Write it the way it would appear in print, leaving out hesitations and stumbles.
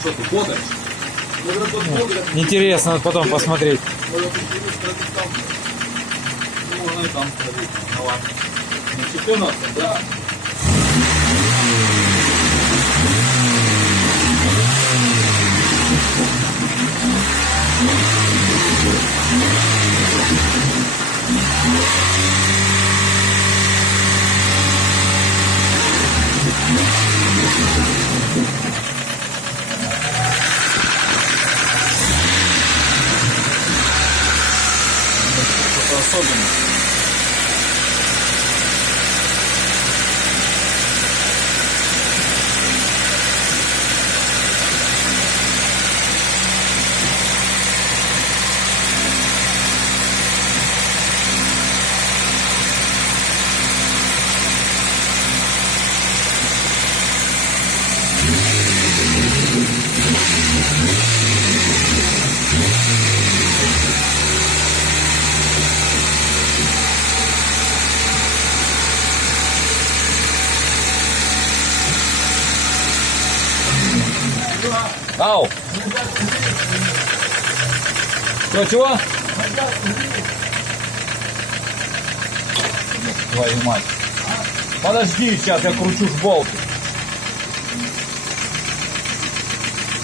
Что ты ходишь? Интересно потом посмотреть. Ну, она и там стоит. Ну ладно. Не 14, да. Что-то особенное. Ау! Что, чего? Твою мать. Подожди, сейчас я кручу ж болт.